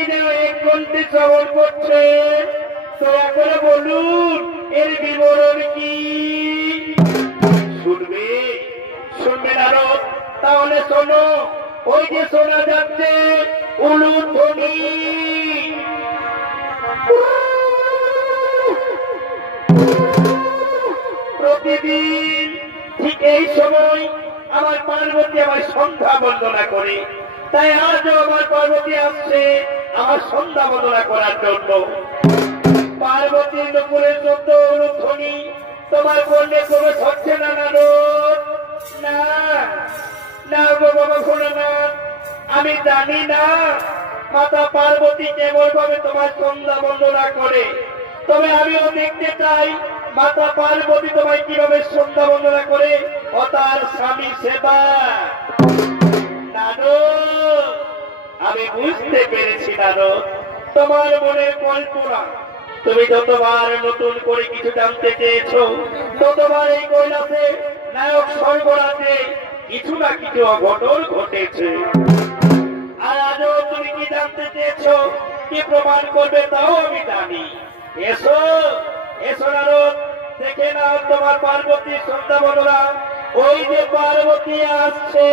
কি যেন এক ঘন্টে শ্রবণ করছে, দয়া করে বলুন এর বিবরণ কি? শুনবে শুনবে নারদ? তাহলে শোনো, ওই যে শোনা যাচ্ছে উলুধ্বনি। প্রতিদিন ঠিক এই সময় আমার পার্বতী আমার সন্ধ্যা বন্দনা করে, তাই আজও আমার পার্বতী আসছে আমার সন্ধ্যা বন্দনা করার জন্য। পার্বতীর নুপুরের শব্দ উলুধ্বনি তোমার বললে প্রবেশ হচ্ছে না নারদ? না না গো বাবা ভোলানাথ, আমি জানি না মাতা পার্বতী কেমন ভাবে তোমার সন্ধ্যা বন্দনা করে, তবে আমিও দেখতে চাই মাতা পার্বতী তোমায় কিভাবে সন্ধ্যা বন্দনা করে ও তার স্বামী সেবা। নারদ, আমি বুঝতে পেরেছি নারদ, তোমার মনের কল্পনা। তুমি যতবার নতুন করে কিছু জানতে চেয়েছ, ততবার এই কৈলাসে নায়ক স্বর্গরাজে কিছু না কিছু অঘটন ঘটেছে। আর আজও তুমি কি জানতে চেয়েছ, কি প্রমাণ করবে তাও আমি জানি। এসো এসো নারদ, দেখে নাও তোমার পার্বতীর সন্ধ্যা বন্দনা। ওই যে পার্বতী আসছে।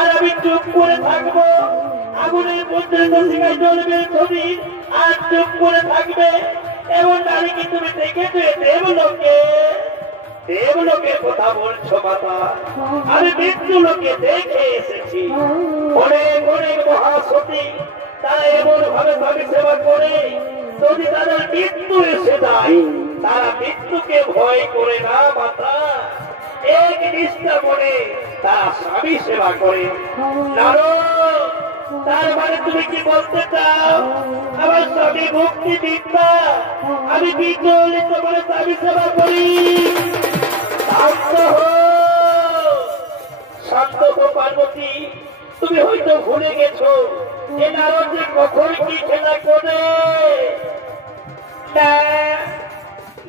আর আমি চুপ করে থাকবো? আগুনের মধ্যে দশিকায় জ্বলবে শরীর আর চুপ করে থাকবে? এমন নারী কি তুমি দেখেছো দেবলোকে? দেবলোকের কথা বলছো মাতা? আমি মৃত্যু লোকে দেখে এসেছি। অনেক অনেক মহাসতী তারা এমন ভাবে ভাবে সেবা করে, যদি তাদের মৃত্যু এসে যায় তারা মৃত্যুকে ভয় করে না মাতা, এক নিষ্ঠা করে তারা স্বামী সেবা করে। তার মানে তুমি কি বলতে চাও আমার স্বামী মুক্তি বিদ্যা, আমি বিচলিত করে স্বামী সেবা করি? শান্ত হো, শান্ত হো পার্বতী। তুমি হয়তো ভুলে গেছো এ নারদ যে কখন কি খেলা করে। না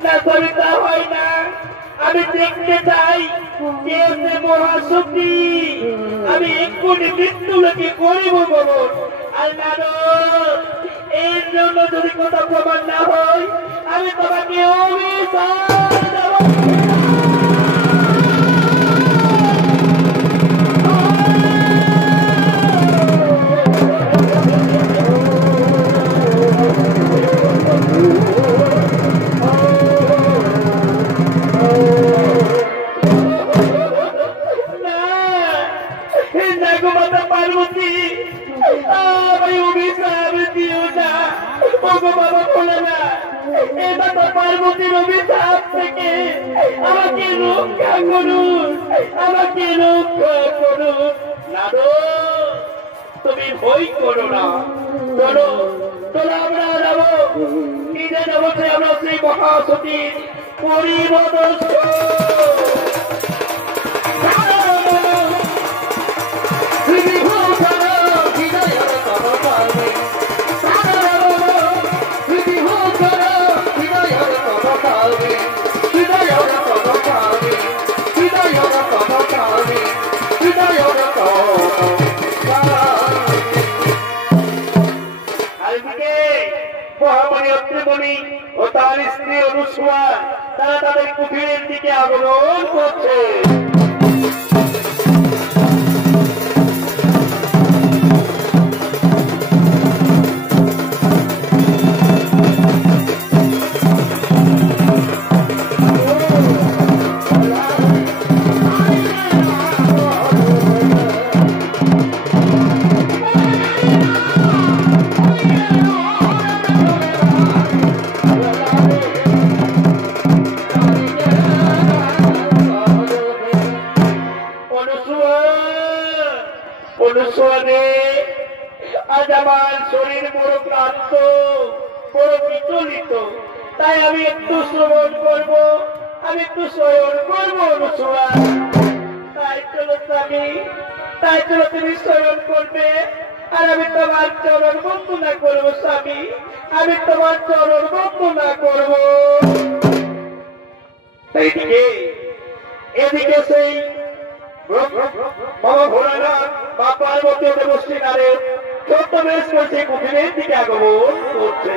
না স্বামী, তা হয় না। আমি দেখতে চাই কে সে মহাশক্তি। আমি এক্ষুনি মৃত্যু লোকে করিব বলো। আর নারদ, এর জন্য যদি কথা প্রমাণ না হয় আমি তোমাকে অভিশাপ দেব। পার্বতীর অভিশাপ থেকে আমাকে রক্ষা করুন, আমাকে রক্ষা করুন। নারদ, তুমি ভয় করো না, চলো চলো আমরা যাবো, নিজে যাবো আমরা সেই মহাসতীর পরিবদর্শন। ও তার স্ত্রী অনুসূয়া তারা তাদের কুঠিরের দিকে আগমন করছে। আজ আমার শরীর বড় ক্লান্ত, বড় বিচলিত, তাই আমি একটু শ্রবণ করবো, আমি একটু শয়ন করবো অনুসূয়া। তাই চলো স্বামী, তাই চলো তুমি শয়ন করবে আর আমি তোমার চরণ বন্দনা করবো। স্বামী, আমি তোমার চরণ বন্দনা করবো। এইদিকে এদিকে সেই বাবা ভোলানাথ বা পার্বতী দেবশ্রী নারের ছোট্ট বেশ করছে কুঠিরের দিকে আগমন করছে।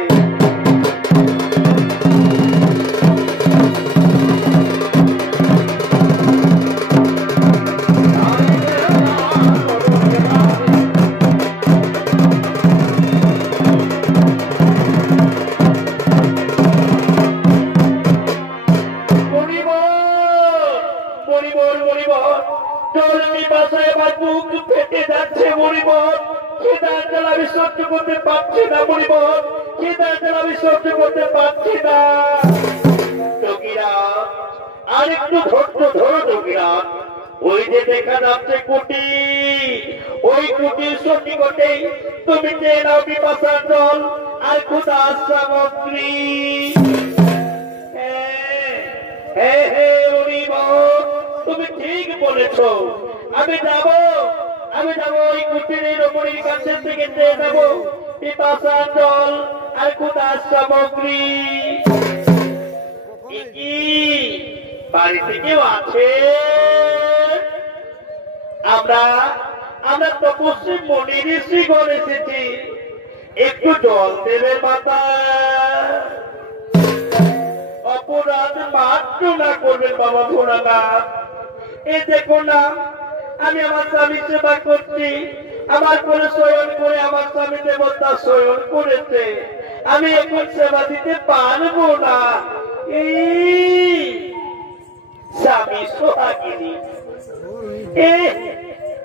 আমি সহ্য করতে পারছি না মরিবর, আমি সহ্য করতে পারছি না। যোগীরা আর একটু ধৈর্য ধরো যোগীরা। ওই যে দেখা যাচ্ছে কুটি, ওই কুটির সন্নিকটেই তুমি চেয়ে নাও পিপাসার জল আর ক্ষুধার সামগ্রী। হ্যাঁ হ্যাঁ হরিবর, তুমি ঠিক বলেছ। আমি যাবো ওই কুটিরের রমণীর কাছে থেকে চেয়ে নেবো পিপাসার জল আর ক্ষুধার সামগ্রী। বাড়িতে কেউ আছে? আমরা তপস্বী মনি ঋষি ঘর এসেছি, একটু জল দেবে মাতা। অপরাধ মাত্র না করবেন বাবা ভোলানাথ। এই দেখো না, আমি আমার স্বামী সেবা করছি, আমার করে শয়ন করে আমার স্বামী দেবতা শয়ন করেছে, আমি এখন সেবা দিতে পারবো না। এই স্বামী সোহাগিনী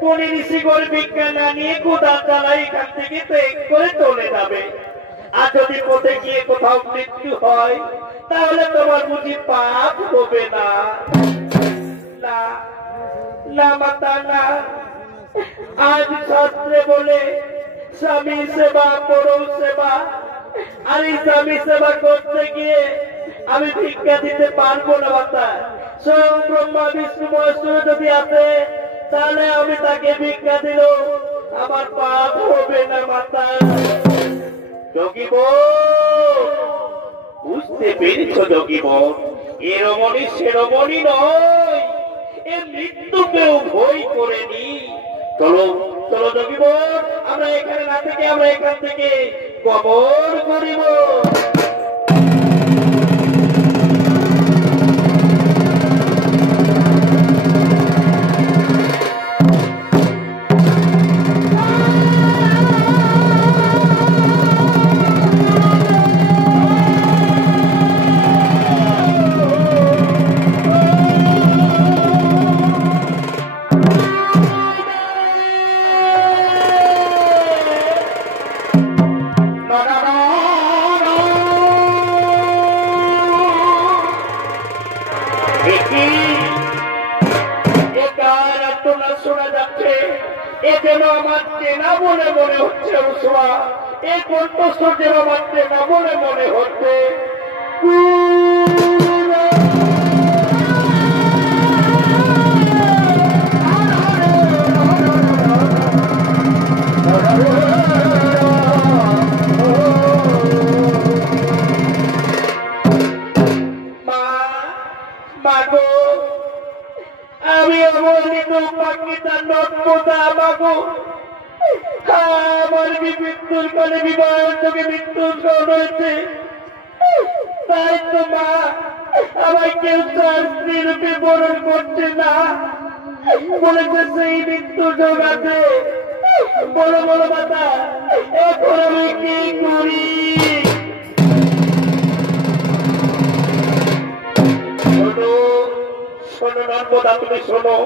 কোন ঋষিগর বিজ্ঞান না নিয়ে কোদাল চালা এখান থেকে ত্যাগ করে চলে যাবে। আর যদি পথে গিয়ে কোথাও মৃত্যু হয় তাহলে তোমার বুঝি পাপ হবে না? না না মাতা না, আজ শাস্ত্রে বলে স্বামী সেবা পরৌ সেবা, আর এই স্বামী সেবা করতে গিয়ে আমি ভিক্ষা দিতে পারবো না মাতা। স্বয়ং ব্রহ্মা বিষ্ণু মহেশ্বর যদি আসে তাহলে আমি তাকে ভিক্ষা দিল আমার পাপ হবে না মাতা। যোগীব বুঝতে পেরেছ যোগীব, এ রমণী সে রমণী নয়, এ মৃত্যুকেও ভয় করেনি। চলো চলো যোগীব, আমরা এখানে না থেকে আমরা এখান থেকে গমন করিব। শোনা যাচ্ছে, এ যেন আমার চেনা বলে মনে হচ্ছে। এই কণ্ঠস্বর যেন আমার চেনা বলে মনে হচ্ছে। আমি আমার মৃত্যুর কালে বিবাহ থেকে মৃত্যুর রয়েছে, তাই তো মা আমার কেউ তার স্ত্রী রূপে বরণ করছে না, বলেছে সেই মৃত্যু যোগ আছে। বলো বলো মাতা, এখন আমি কি করি? শোনো নর্মদা, তুমি শোনো,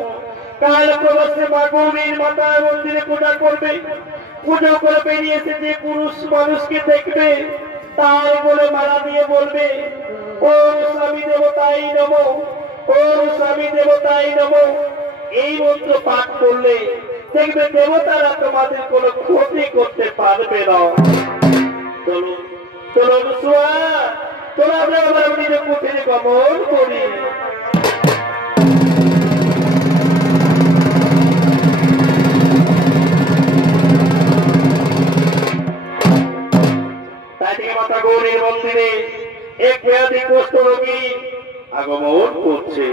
কাল প্রবাসে মা গৌরীর মাতার মন্দিরে পূজা করবে। পুজো করে বেরিয়েছে যে পুরুষ মানুষকে দেখবে তাই বলে মালা দিয়ে বলবে ওম স্বামী দেবতাই নমঃ, ওম স্বামী দেবতাই নমঃ। এই মন্ত্র পাঠ করলে দেখবে দেবতারা তোমাদের কোনো ক্ষতি করতে পারবে না। চলো চলো সোয়া, চলো আমরা আবার নিজের কুঠিরে গমন করি। মাতা গৌরীর মন্দিরে এক ব্যাধি কুষ্ঠ রোগী আগমন করছে।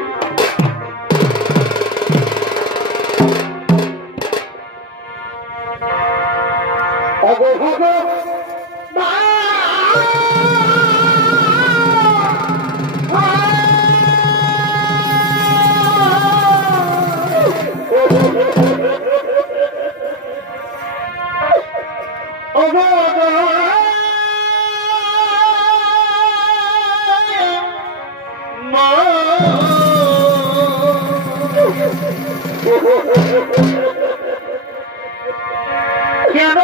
কেন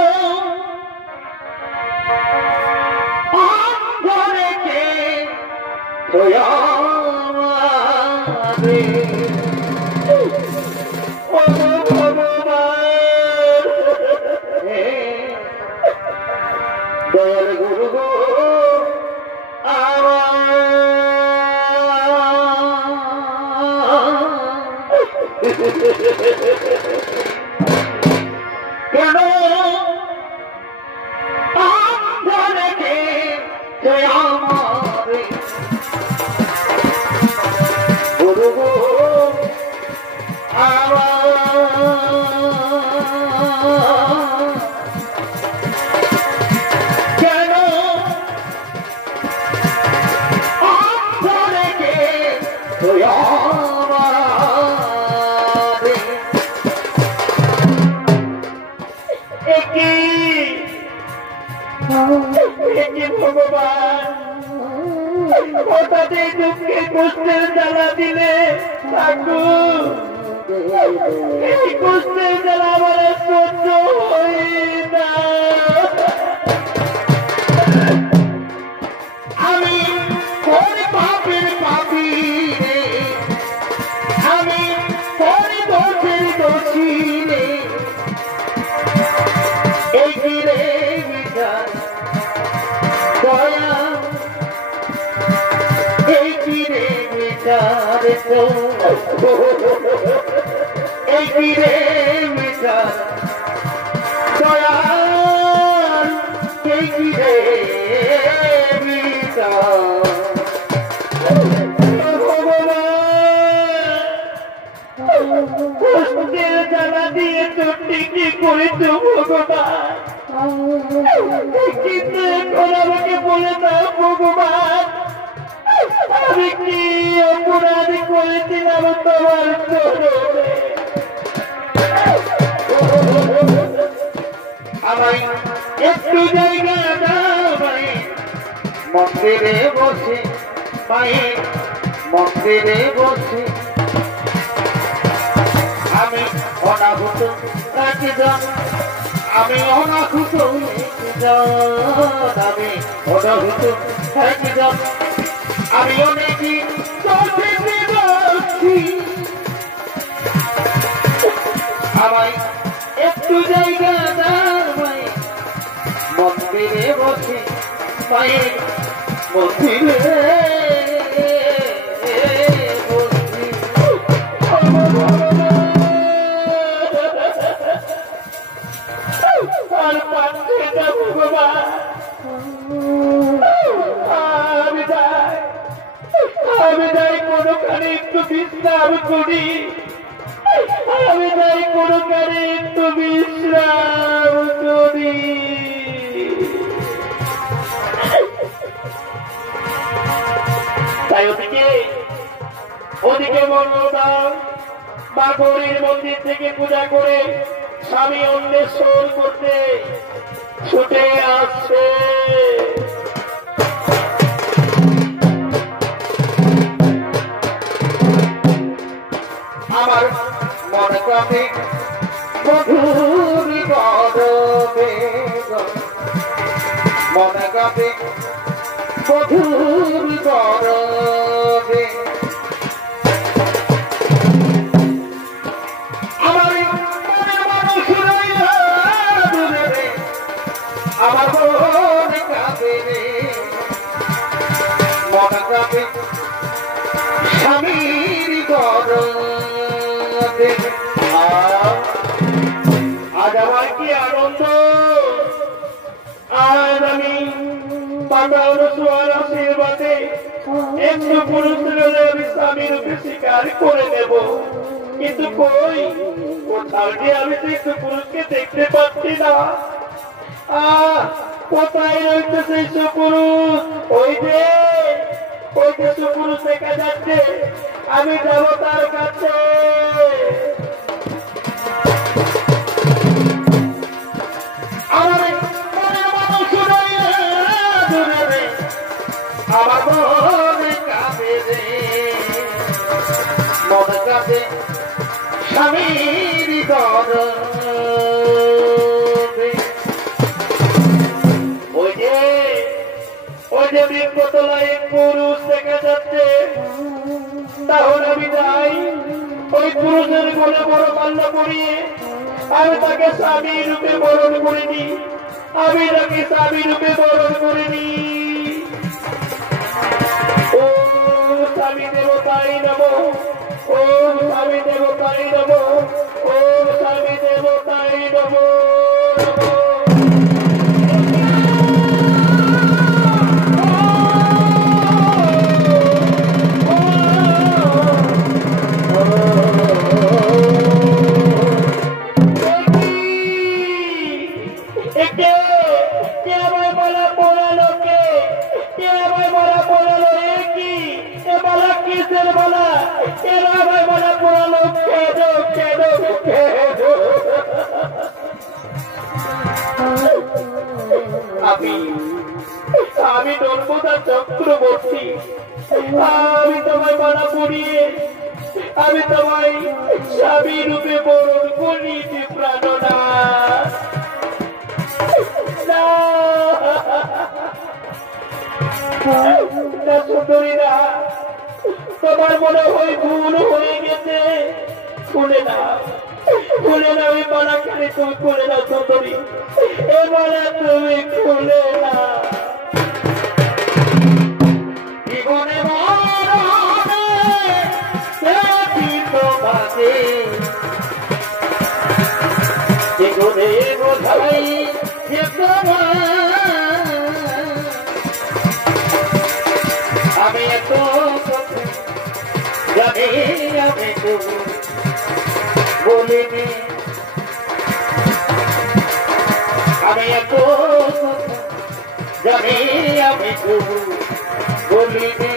দয়াল গুরু গো কেন গুরু গো ভগবান হঠাৎ এই দুঃখে কষ্টের জ্বালা দিলে ঠাকুর এই কষ্টের জ্বালা আমার সহ্য হয় না। আমি কোন পাপের পাপী রে, আমি কোন দোষের দোষী রে, এই রে বিচার দয়া, এই রে বিচার এই রে বিচার দয়া, এই রে কষ্টের জ্বালা দিয়ে তোরটি কি করিত ভগবান, কিন্তু এখন আমাকে বলে দাও ভগবান আমি কি অপরাধ করেছিলাম তোমার চরণে। আমায় একটু জায়গা দাও ভাই, মন্দিরে বসে মায়ের মন্দিরে বসে আমি অনাহুত একজন, আমি অনাহুত একজন, আমি অনাহুত একজন, আমি অনেকদিন আমায় একটু জায়গা দাও ভাই, মন্দিরে বসে মায়ের মন্দিরে আর পাচ্ছে না ভগবান, আমি যাই কোনোখানে একটু বিশ্রাম করি, আমি যাই কোনোখানে একটু বিশ্রাম করি। তাই ওদিকে মঙ্গলবার মা গৌরীর মন্দির থেকে পূজা করে স্বামী অন্বেষণ করতে ছুটে আসছে। আমার মনে কাঁদে মধুর গরবে, মনে কাঁদে মধুর গরবে, আমার মনে মানুষ রইল দূরে রে, আমার মনে কাঁদে রে, মনে কাঁদে স্বামীর গরবে। আজ আমার কি আনন্দ, আজ আমি পাতার সোয়ার আশীর্বাদে একটু পুরুষের আমি স্বামী রূপে স্বীকার করে নেব, কিন্তু কই কোথাও যে আমি তো একটু পুরুষকে দেখতে পাচ্ছি না। কোথায় রয়েছে সেই সুপুরুষ? ওই যে সুপুরুষ দেখা যাচ্ছে, আমি যাব তার কাছে। আমার মনে কাঁদে রে, মনে কাঁদে স্বামীর গরবে। ওই যে বৃক্ষতলায় পুরুষ দেখা যাচ্ছে, তাহলে আমি যাই ওই পুরুষের কোলে বড় মাল্য পরিয়ে আমি তাকে স্বামী রূপে বরণ করে নি, আমি তাকে স্বামী রূপে বরণ করে নি। ও স্বামী দেবতাই নমঃ, ও স্বামী দেবতাই নমঃ, ও স্বামী দেবতাই নমঃ। আমি নর্মদা চক্রবর্তী, আমি তোমায় মালা পড়িয়ে আমি তোমায় স্বামী রূপে বরণ করিয়েছি প্রাণনাথ। সুন্দরী না, তোমার মনে হয় ভুল হয়ে গেছে। খুলে না, খুলে না ওই মালা, খালি তুমি খুলে না সুন্দরী, এ মালা তুমি খুলে না। জীবনে তোমাকে জীবনে বোঝাই যে আমি এত জানি, আমি তবু বলিনি, আমি এত জানি, আমি তবু বলিনি।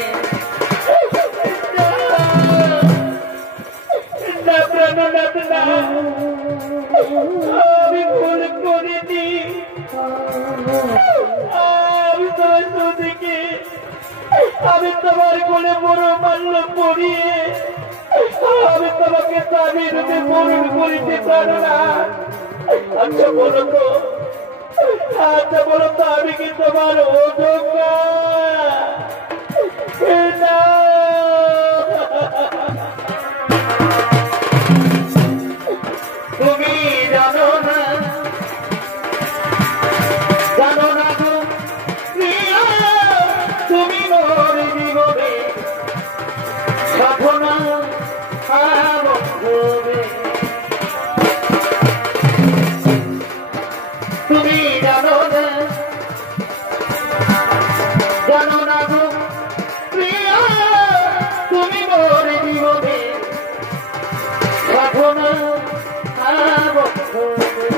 আমি ভুল করিনি, আমি তোমার দিকে আমি তোমার কোলে বড় মাল্য পড়িয়ে আমি তোমাকে স্বামী রূপে বরণ করিতে পারো না। আচ্ছা বলো তো, আচ্ছা বলো তো, আমি কি তোমার অযোগ্য? তুমি জানো না, জানো না তুমি মোর জীবনে সাধনা বন্ধবে। তুমি জানো না, জানো না গো প্রিয়া, তুমি মোর জীবনে সাধনা বন্ধবে।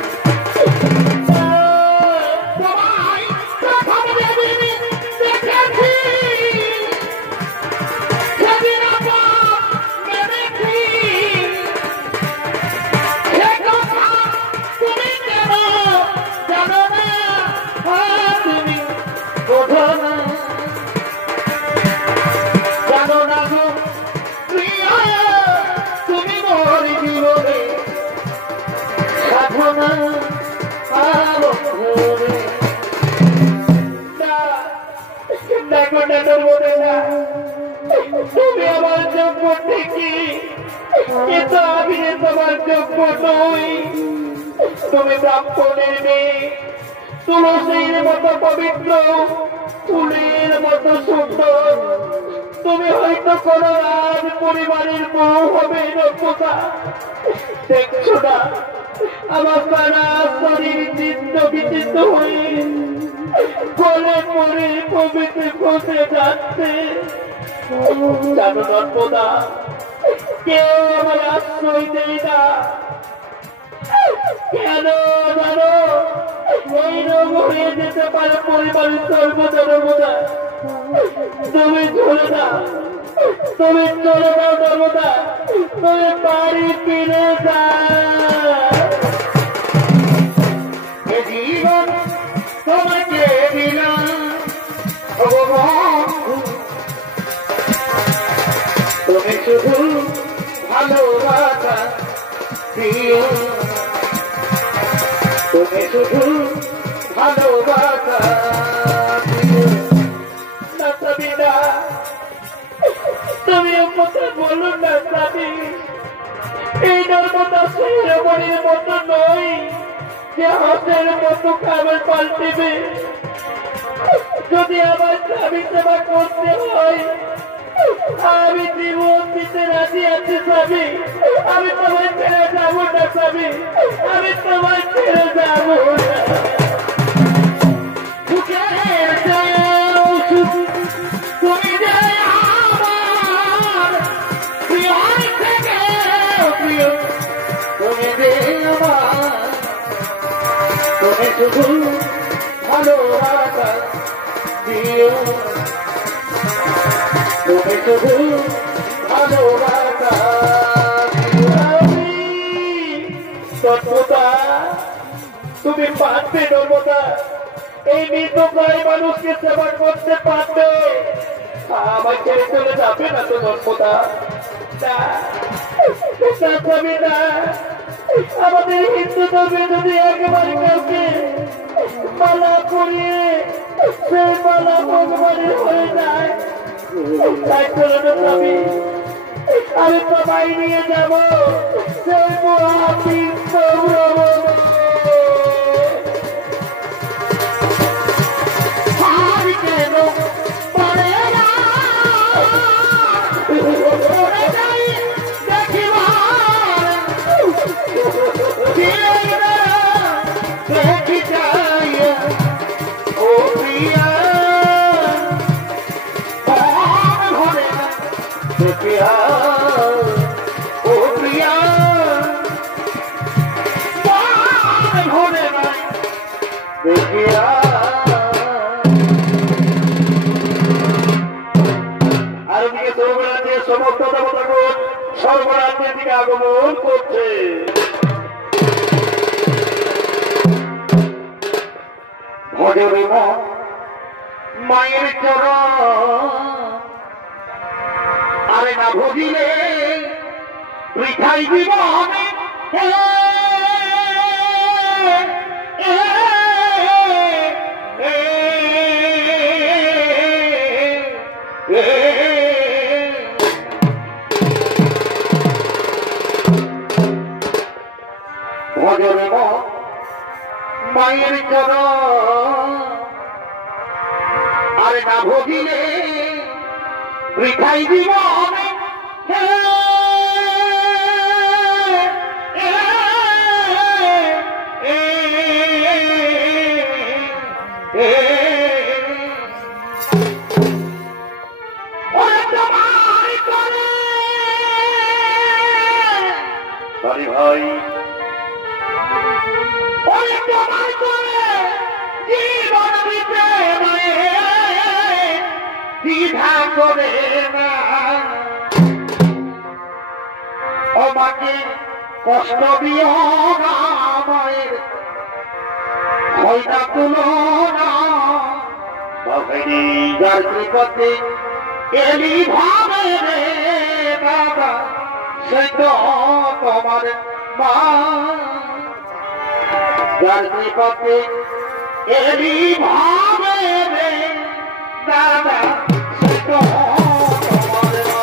তুমি আমার যোগ্য ঠিকই, কিন্তু আমি তোমার যোগ্য নই। তুমি ব্রাহ্মণের মেয়ে, তুলসীর মতো পবিত্র, ফুলের মতো সুন্দর। তুমি হয়তো কোন রাজ পরিবারের বউ হবে নক্ষতা। দেখছো না আমার সারা শরীর চিত্ত বিচিত্র হয়ে গলে পড়ে কবিতে ফসে যাচ্ছে। জানো নর্মদা, কেউ আমার আশ্রয় দেয় না। কেন জানো? এই রোগ হয়ে যেতে পারে পরিবারের সর্বদা। নর্মদা তুমি চলে না, তুমি চলে যাও নর্মদা, তুমি বাড়ি ফিরে যাও। জীবন তোমাকে দিলাম তুমি শুধু ভালোবাসা দিও, তুমি শুধু ভালোবাসা দিও। না তুমি কথা বলো না স্বামী, এই নর্মদা শিরোমণির মতো নয় যে হাতের মতো খাবার পাল্টিবে। যদি আমার স্বামী সেবা করতে হয় আমি জীবন দিতে রাজি আছি স্বামী। আমি তোমায় ছেড়ে যাবো না স্বামী, আমি তোমায় ছেড়ে যাবো না। তুমি যে আমার প্রিয় থেকে প্রিয়, তুমি যে আমার, তুমি শুধু ভালোবাসা দিও, তুমি শুধু ভালোবাসা দিও। তুমি পারবে নর্মদা, এই মৃতপ্রায় মানুষকে সেবা করতে পারবে? আমার ছেড়ে চলে যাবে না তো জন্মদা? না, আমাদের হিন্দু ধর্মে যদি একেবারে কাউকে মালা পরিয়ে সেই মালা ভগবানের হয়ে যায়, তাই চলো স্বামী, আমি সবাই নিয়ে যাব সেই মহাবীর সমস্ত দেবতাগণ সর্বরাজ্যের দিকে আগমন করছে। ভজরে মায়ের চরণ, আরে না ভজিলে বৃথাই জীবনে ভজরে মায়ের চরণ, আরে না ভজিলে বৃথাই জীবনে ভাই জীবন দিতে দ্বিধা করে না, আমাকে কষ্ট দিও না, মায়ের হয় না তুলনা, যার কৃপতে এলি ভাবে রে বাবা, সে তো তোমার মা, যার কৃপতে এলি ভাবে রে দাদা, সে তো তোমার মা।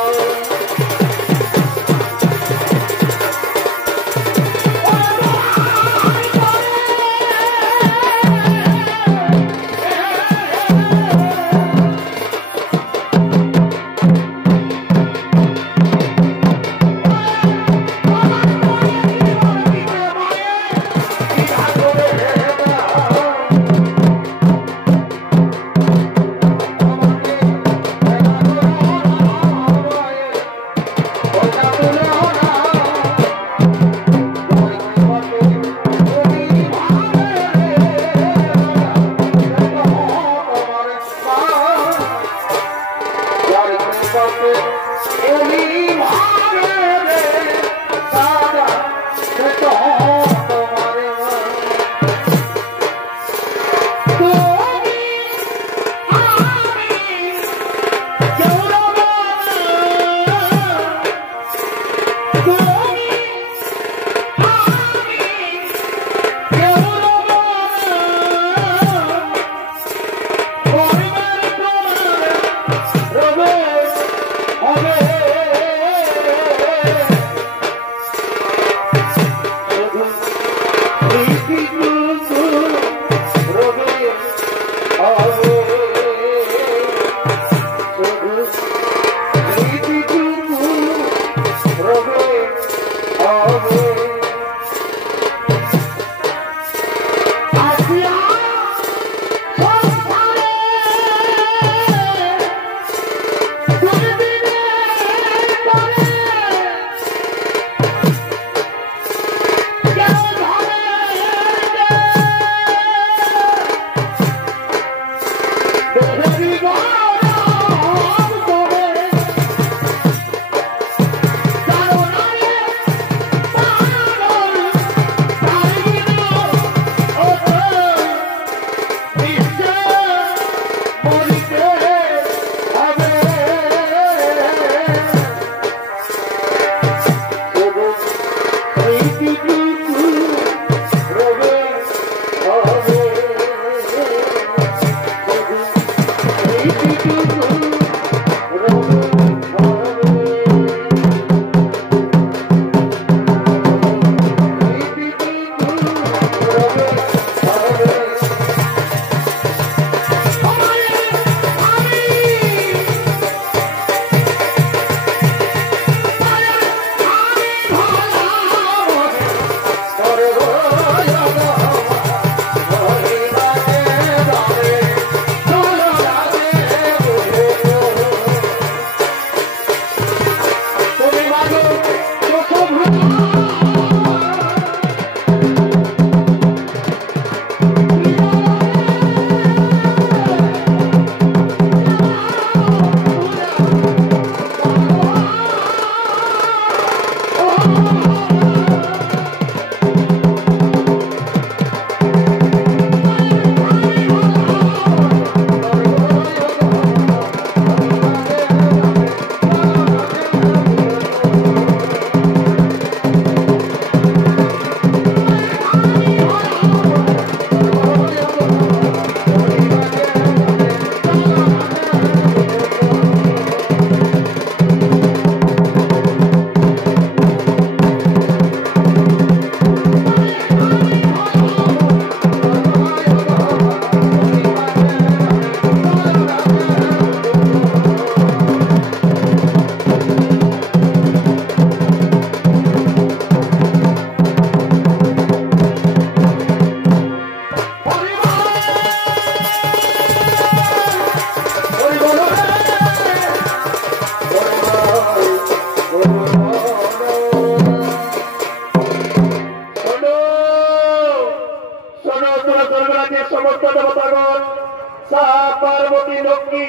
মা পার্বতী লক্ষ্মী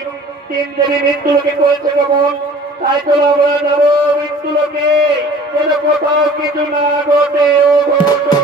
তিন দেবী মৃত্যুলোকে করেছে গমন। তাই চলো আমরা যাবো মৃত্যুলোকে, যেন কোথাও কিছু না ঘটে। ও ঘটো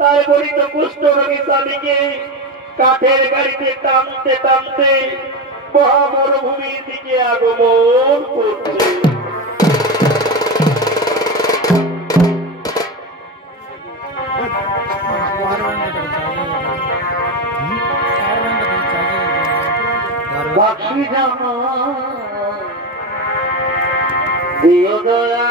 তাই বলিত কুষ্ঠ রোগী স্বামীকে কাঠের গাড়িতে টানতে টানতে মহামরুভূমির দিকে আগমন করছে। বাকি জামা দিও দয়া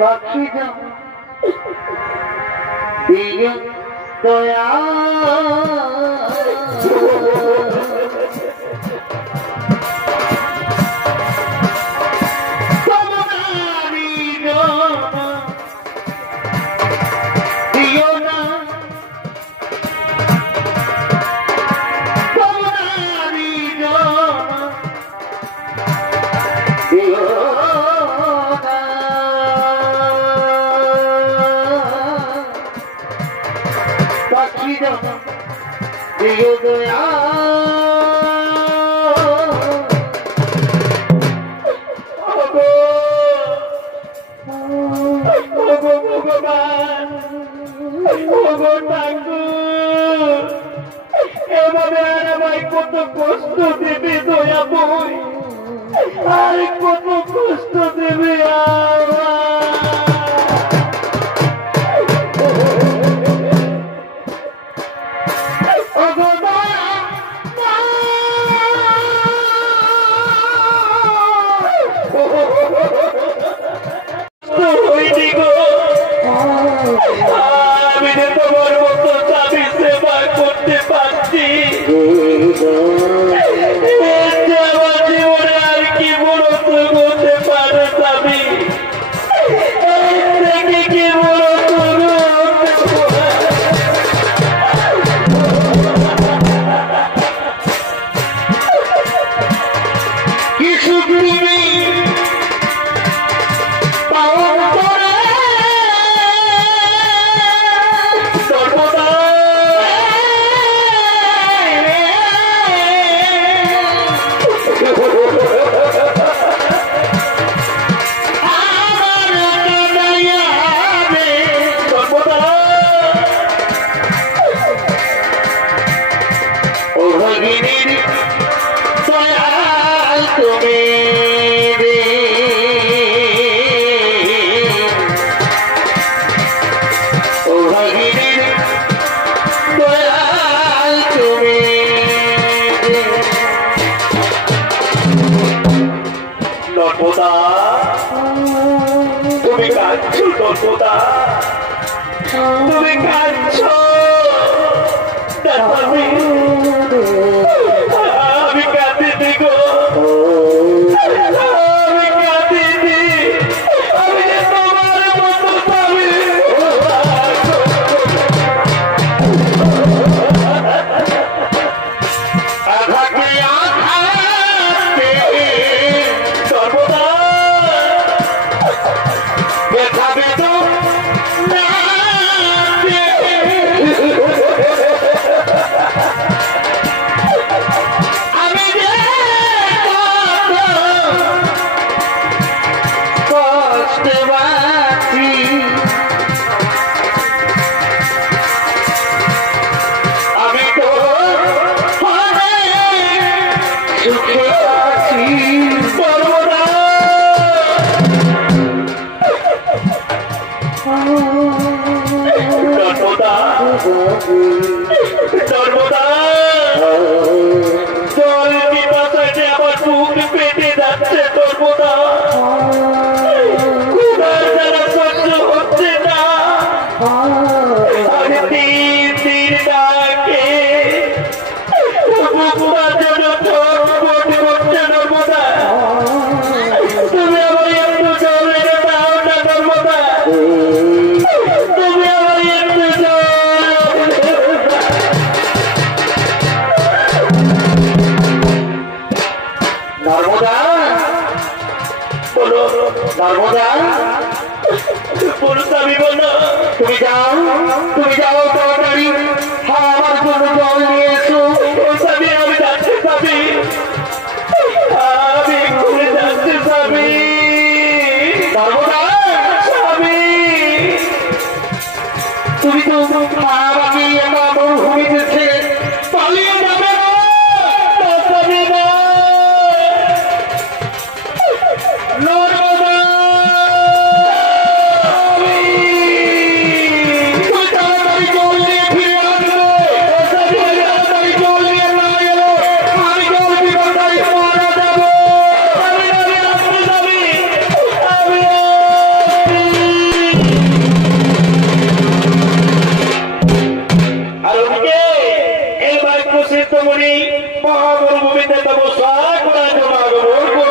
পাখি দিও দয়া দিও দয়া ভগবান এভাবে আর আমায় কত কষ্ট দেবে দয়া বই, আর কত কষ্ট দেবে আমি যে তোমার মতো স্বামী সেবা করতে পারছি, আমার জীবনে আর কি বড় হতে পারে স্বামী, কি বড় কিছু তুমি কাঁদছো নর্মদা, তুমি কাঁদছো, আমি কাঁদিনি গো, আমি কাঁদিনি, আমি তোমার মতো স্বামী আঘাতে আঘাতে সর্বদা ব্যথা বেদনা নর্মদা জল পিপাসাতে আমার বুক পেটে যাচ্ছে নর্মদা যারা সহ্য হচ্ছে না আমি তিন দিন ডাকে বুকটা যেন ছটফট করছে নর্মদা তুমি আমার একটু জল এনে দাও না নর্মদা তুমি আমার একটু জল নর্মদা বলো নর্মদা বলো স্বামী বলো তুমি যাও তাড়াতাড়ি হ্যাঁ আমার জন্য জল নিয়ে এসো স্বামী আমি যাচ্ছি স্বামী আমি ঘুরে যাচ্ছি স্বামী নর্মদা স্বামী তুমি তো আমাকে একটা মরুভূমিতে ছেড়ে পালিয়ে যাবে না স্বামী না নর্মদা মহামরুভূমিতে তপস্যা করার জন্য আগমন করবো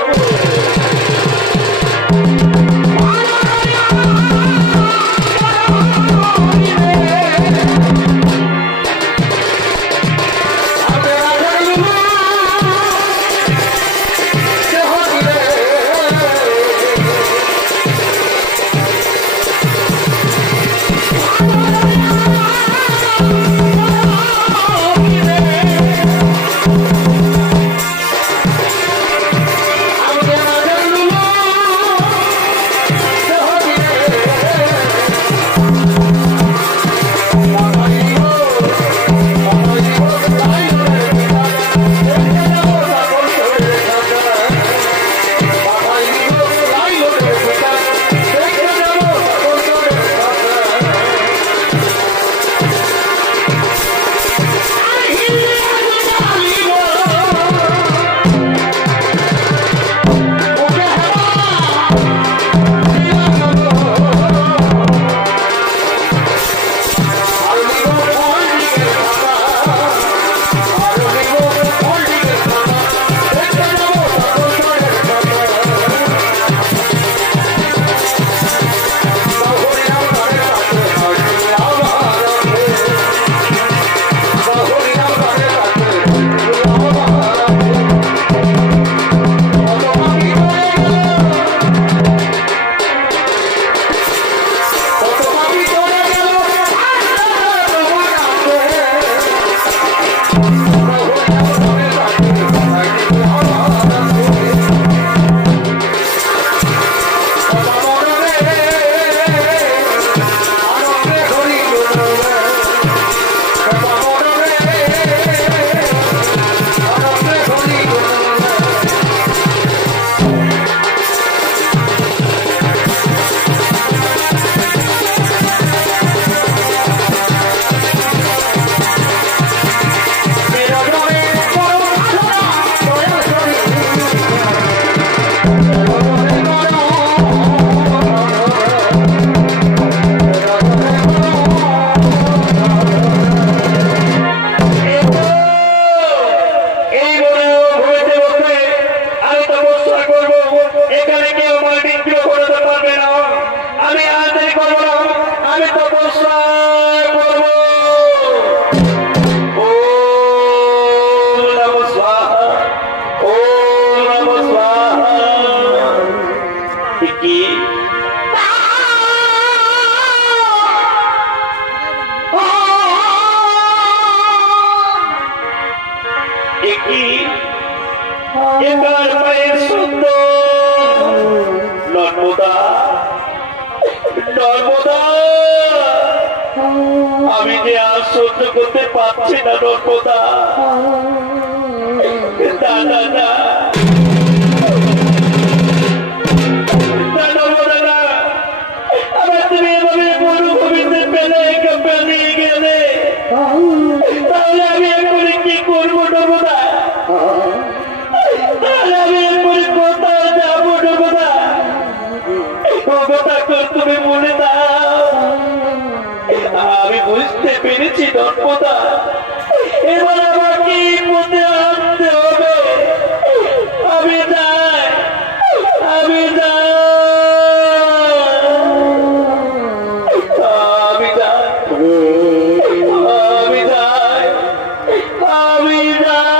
নর্মদা নর্মদা আমি যে আর সহ্য করতে পারছি না নর্মদা না না না নর্মদা না আমার তুমি এভাবে মরুভূমিতে পেলে পালিয়ে গেলে পেরেছি নর্মদা, এবার আমাকে পথে আনতে হবে। আমি যাই, আমি যাই, আমি যাই, আমি যাই, আমি যাই।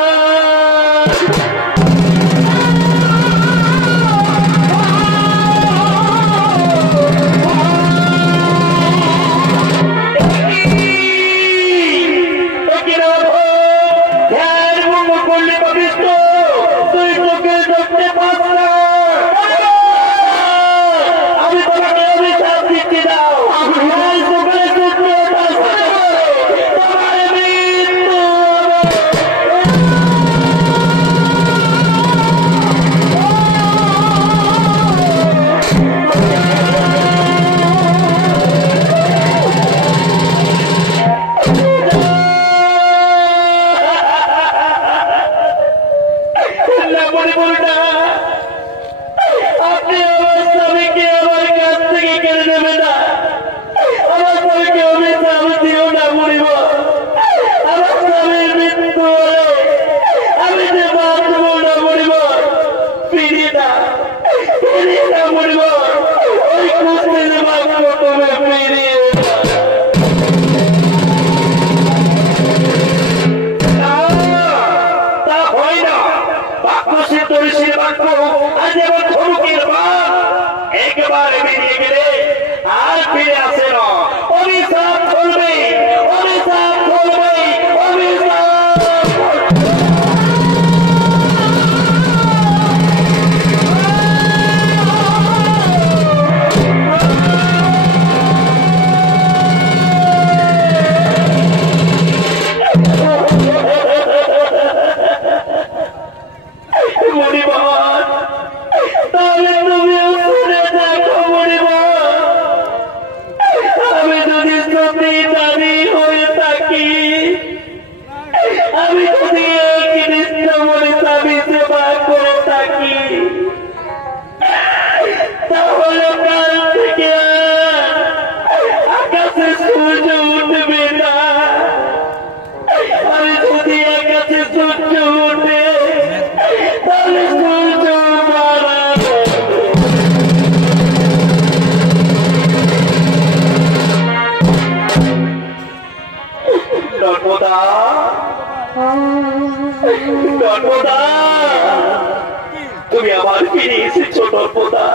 তুমি আমার ফিরে এসেছো নর্মদা,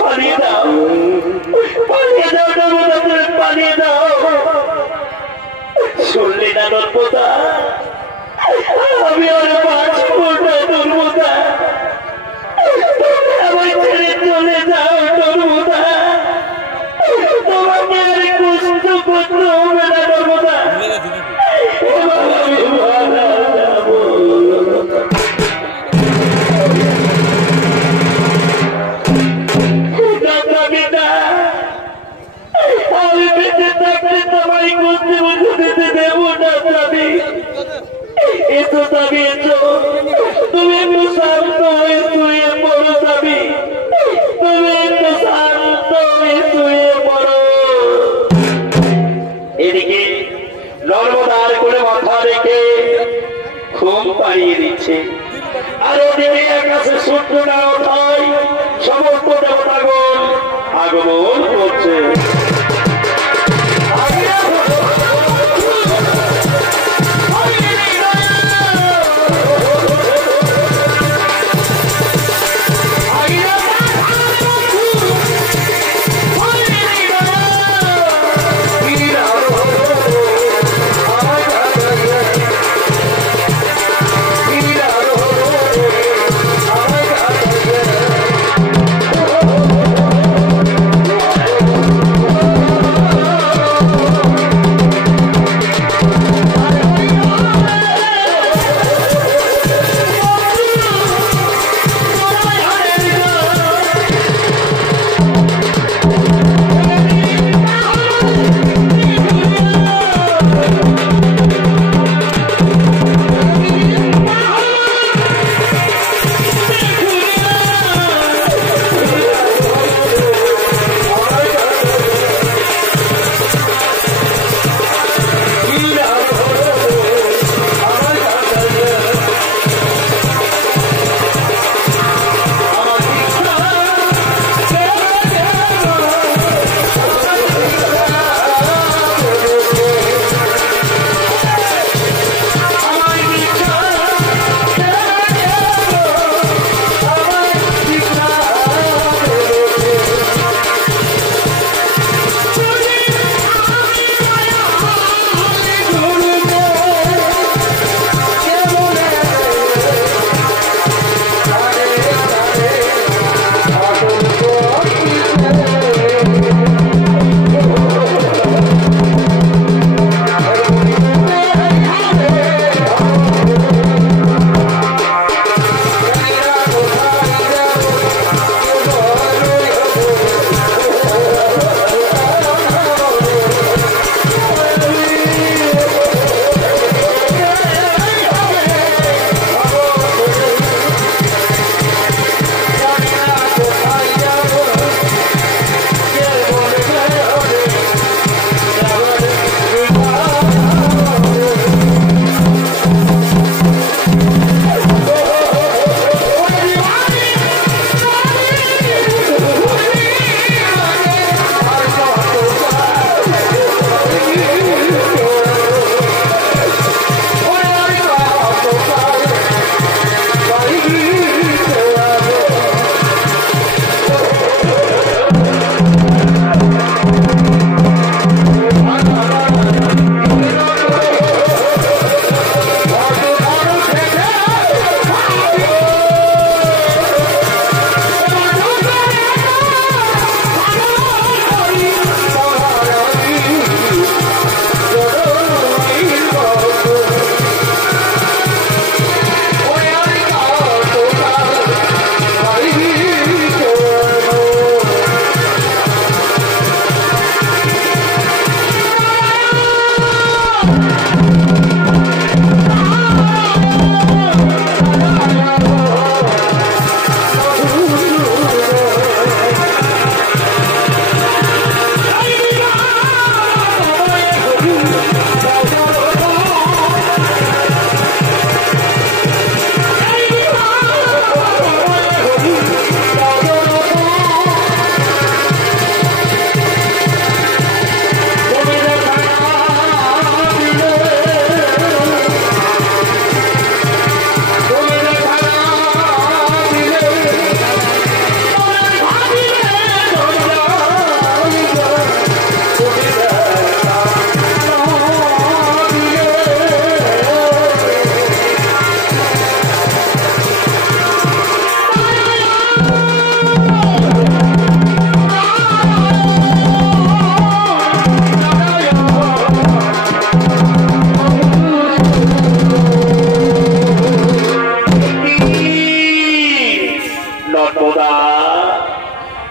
পালিয়ে দাও, পালিয়ে দাও নর্মদা, তুমি পালিয়ে দাও। শুনলে না নর্মদা, আমি আর বাঁচবো না নর্মদা, তুমি আমায় ছেড়ে চলে যাও নর্মদা, তোমাকে আর কষ্ট করতে হবে না নর্মদা, এবার আমি মারা যাবো। আমি বেঁচে থাকলে তোমায় করতে বুঝে দিতে দেবো না স্বামী। এসো স্বামী, এসো, তুমি একটু শান্ত হয়ে শুয়ে পড়ো স্বামী, তুমি একটু শান্ত হয়ে শুয়ে পড়ো। এদিকে নর্মদার করে মাথা রেখে ঘুম পাড়িয়ে দিচ্ছে, আর ওদিকে আকাশে সূর্য না ওঠায় সমস্ত দেবতাগণ আগমন করছে।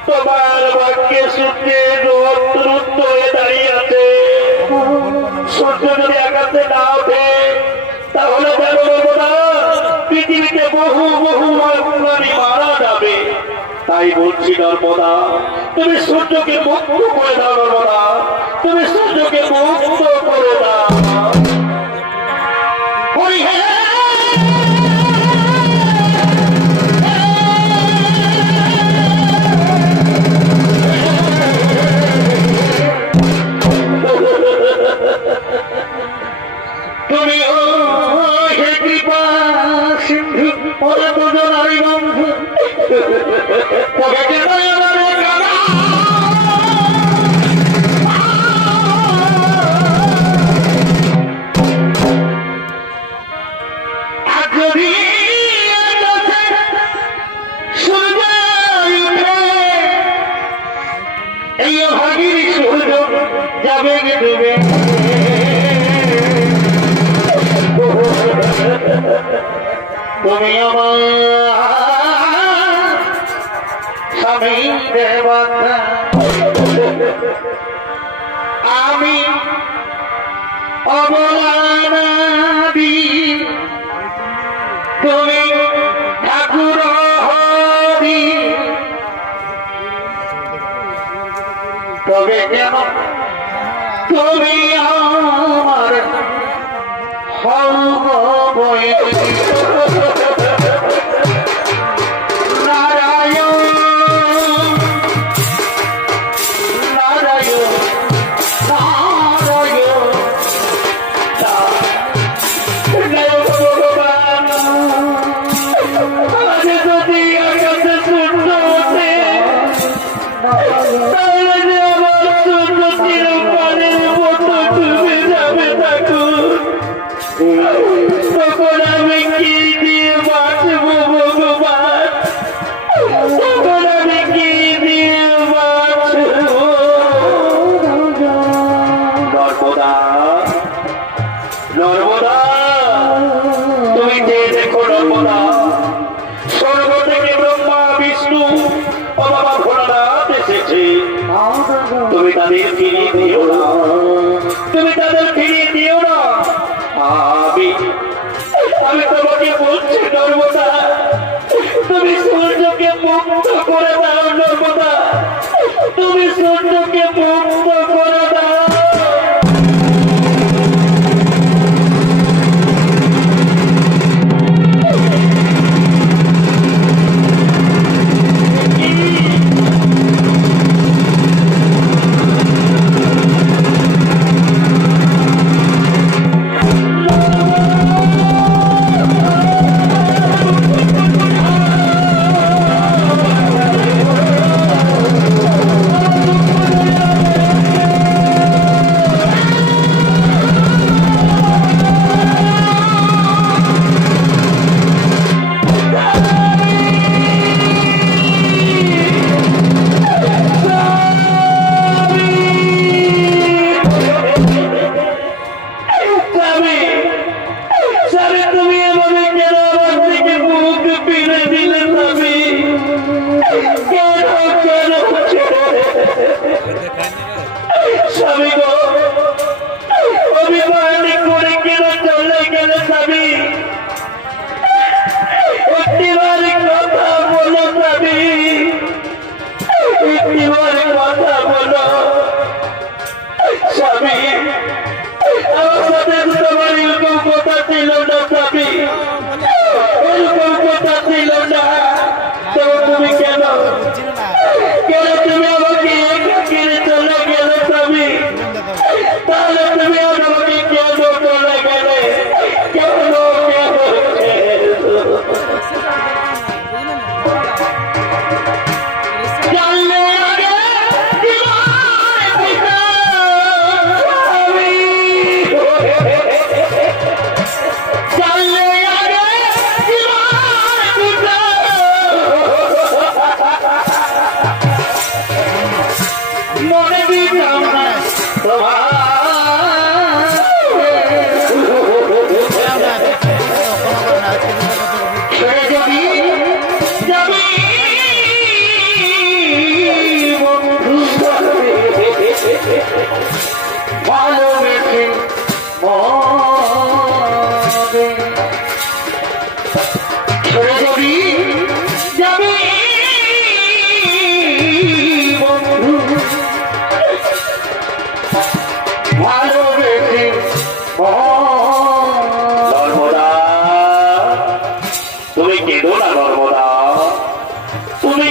তোমার বাক্যে সূর্যে রুদ্ধ হয়ে দাঁড়িয়ে আছে। সূর্য যদি আকাশে না ওঠে তাহলে জানো না পৃথিবীতে বহু বহু প্রাণী মারা যাবে। তাই বলছি নর্মদা, তুমি সূর্যকে মুক্ত করে দাও। নর্মদা, তুমি সূর্যকে মুক্ত করে দাও। তুমি হে কৃপা সিন্ধু যাবে ডুবে তুমি আমার স্বামী দেবতা, আমি অবলাদি, তুমি ঠাকুর হরি। তবে কেন তুমি আমার নারায়ণ নারায়ণ নারায়ণ ভগবান, আজ যদি আকাশে সূর্য ওঠে তাহলে যে আমার সূর্য চিরকালের মতো ডুবে যাবে। ঠাকুর, তখন আমি কি দিয়ে বাঁচবো ভগবান? তখন আমি কি দিয়ে বাঁচবো? নর্মদা, নর্মদা, তুমি যে দেখো নর্মদা, স্বর্গ থেকে ব্রহ্মা বিষ্ণু ও বাবা ভোলানাথ এসেছে। তুমি তাদের ফিরিয়ে দিও না, তুমি তাদের ফিরিয়ে দিও না। আমি তোমাকে বলছি নর্মদা, তুমি সূর্যকে মুক্ত করে দাও। নর্মদা, তুমি সূর্যকে মুক্ত করে দাও।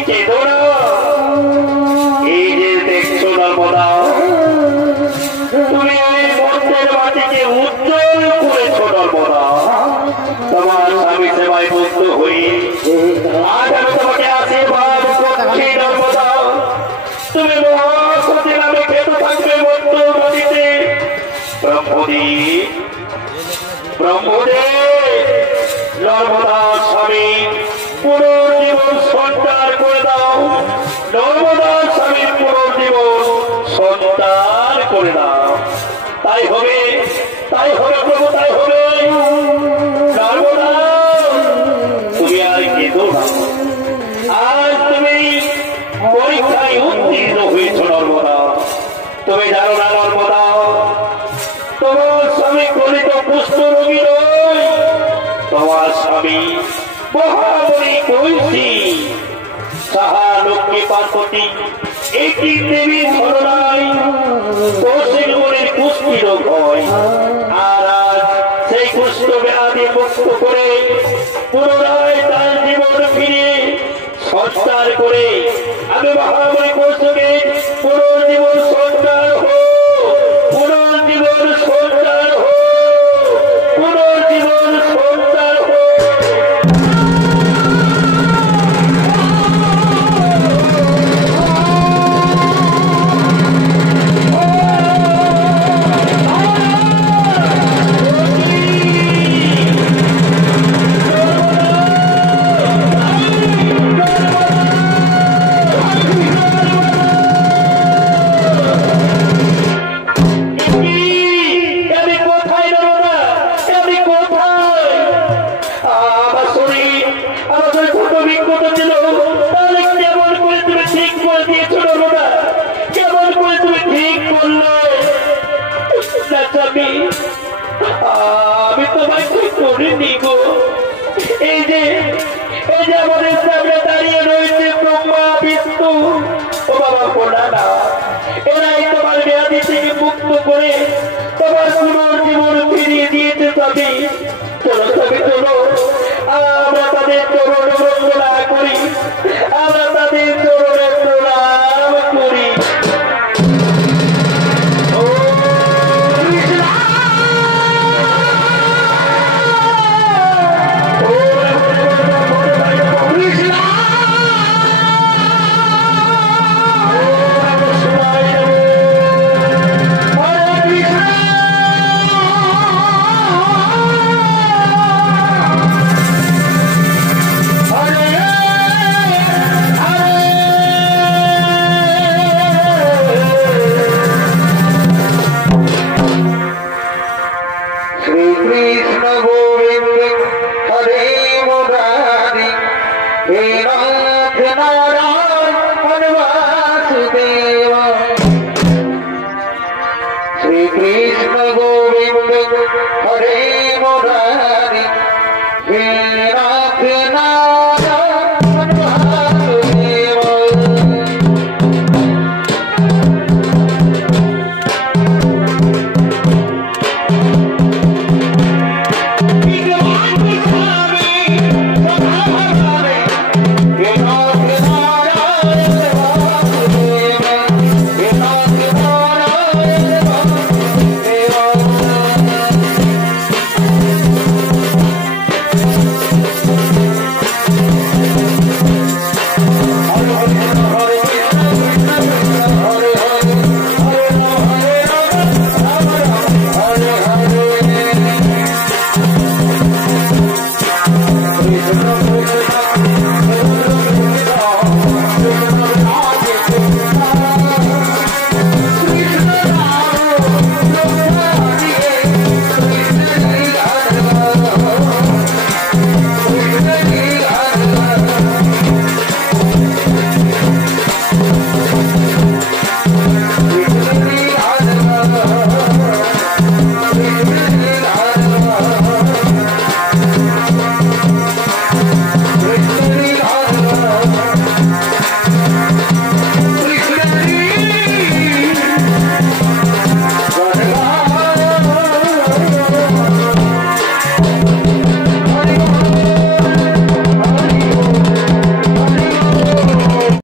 কেঁদো না। এই যে দেখছো নর্মদা, তুমি এই মন্দিরের মাটিকে উজ্জ্বল করেছো নর্মদা। তোমার স্বামী সেবায় মুক্ত হই আজ আমি তোমাকে আশীর্বাদ করছি নর্মদা। তুমি মহাসতী নামে খেতে থাকবে মন্ত্র মাটিতে। ব্রহ্মদেব ব্রহ্মদেব নর্মদা স্বামী পুনর্জীবন সঞ্চার করে দাও। নর্মদা স্বামী পুনর্জীবন সঞ্চার করে দাও। তাই হবে প্রভু, তাই হবে। নর্মদা তুমি আর কেঁদো না। আজ তুমি পরীক্ষায় উত্তীর্ণ হয়েছ নর্মদা। তুমি জানো না নর্মদা, তোমার স্বামী গলিত পুষ্ট রোগী নয়, তোমার স্বামী মহাবলী কৌশী সাহা লক্ষ্মী পার্বতী একটি দেবী ধরনায় কৌশিক মনের কুষ্ঠী রোগ হয়। আর আজ সেই কুষ্ঠ ব্যাধি মুক্ত করে পুনরায় তার জীবন ফিরিয়ে সঞ্চার করে আমি মহাবলী কৌশিকে পুনর্জীবন সঞ্চার হোক, পুনর্জীবন সঞ্চার হোক, পুনর্জীবন সঞ্চার হোক। আমি তোমায় ঠিক করে নিব। এই যে আমাদের সামনে দাঁড়িয়ে রয়েছে ব্রহ্মা বিষ্ণু ও বাবা ভোলানা, এরাই তোমার ব্যাধি থেকে মুক্ত করে তোমার পুনর্জীবন ফিরিয়ে দিয়েছে। স্বামী চলো, স্বামী চলো, আমরা তাদের চরণে বন্দনা করি, আমরা তাদের চরণে প্রণাম করি। He Nath Narayan Vasu